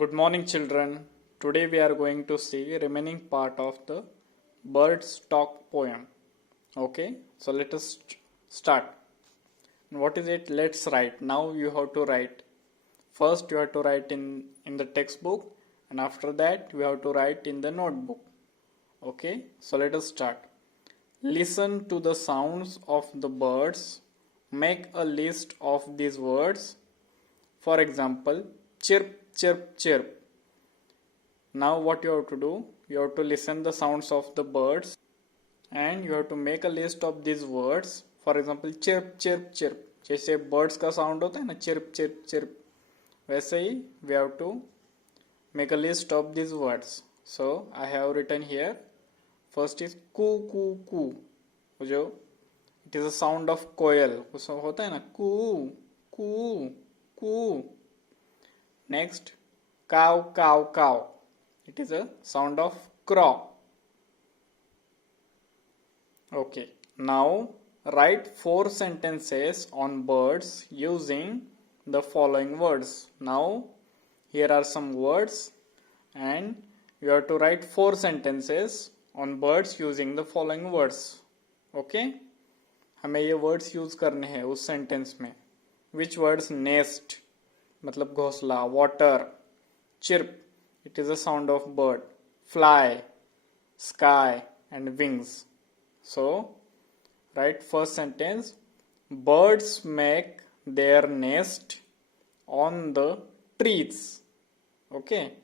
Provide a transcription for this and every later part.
Good morning, children. Today we are going to see remaining part of the Bird's Talk poem. Okay, so let us start. What is it? Let's write. Now you have to write. First you have to write in the textbook, and after that you have to write in the notebook. Okay, so let us start. Listen to the sounds of the birds. Make a list of these words. For example, chirp, chirp, chirp. Now what you have to do? You have to listen the sounds of the birds and you have to make a list of these words. For example, chirp, chirp, chirp. जैसे birds का sound होता है ना, chirp, chirp, chirp. वैसे ही we have to make a list of these words. So I have written here. First is coo, coo, coo. जो it is a sound of कोयल. उसमें होता है ना coo, coo, coo. Next, cow, cow, cow. It is a sound of crow. Okay, now write 4 sentences on birds using the following words. Now, here are some words and you have to write 4 sentences on birds using the following words. Okay? हमें ये words use करने हैं उस sentence में. Which words? Nest, मतलब घोंसला. Water, chirp, it is a sound of bird. Fly, sky and wings. So write first sentence. Birds make their nest on the trees. Okay.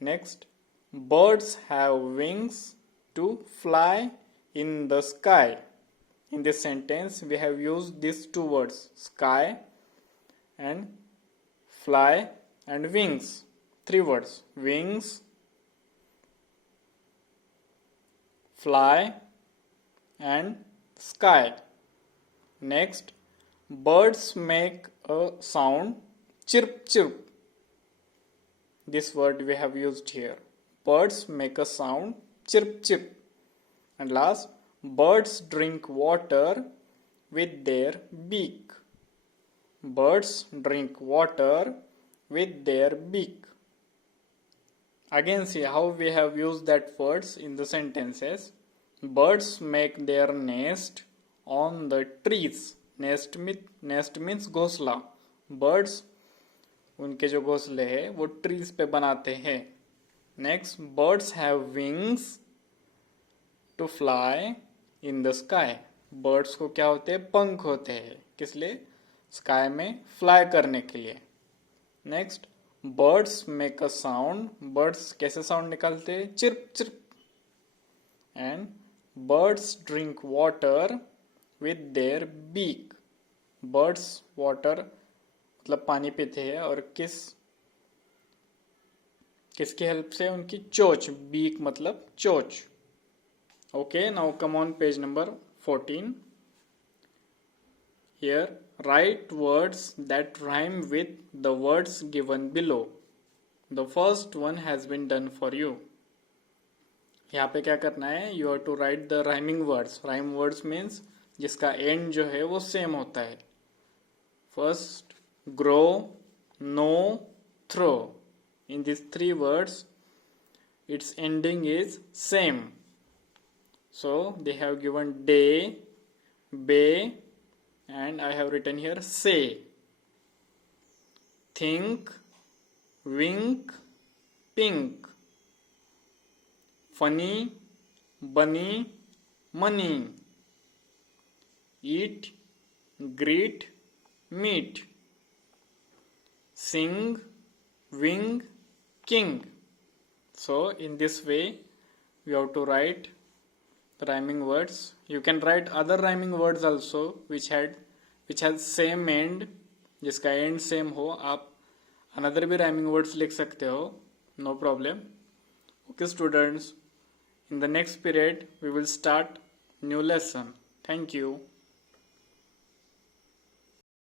Next, birds have wings to fly in the sky. In this sentence we have used these 2 words, sky and fly and wings. 3 words, wings, fly and sky. Next, birds make a sound chirp, chirp. This word we have used here. Birds make a sound chirp, chirp. And last, birds drink water with their beak. Birds drink water with their beak. Again, see how we have used that words in the sentences. Birds make their nest on the trees. Nest means घोंसला. Birds उनके जो घोंसले हैं वो trees पे बनाते हैं. Next, birds have wings to fly in the sky. Birds को क्या होते हैं? पंख होते हैं. किस लिए? Sky में fly करने के लिए. Next, birds make a sound. Birds कैसे sound निकालते हैं? Chirp, chirp. And birds drink water with their beak. Birds water मतलब पानी पीते हैं और किसकी हेल्प से? उनकी चोंच. beak मतलब चोंच. Okay, now come on page number 14. Here, write words that rhyme with the words given below. The first one has been done for you. यहाँ पे क्या करना है? You have to write the rhyming words. Rhyme words means जिसका end जो है वो same होता है. First, grow, know, throw. In these 3 words, its ending is same. So they have given day, bay, and I have written here say. Think, wink, pink. Funny, bunny, money. Eat, greet, meet. Sing, wing, king. So in this way you have to write the rhyming words. You can write other rhyming words also which has same end, जिसका end same हो. आप another भी rhyming words लिख सकते हो, no problem. Okay students, in the next period we will start new lesson. Thank you.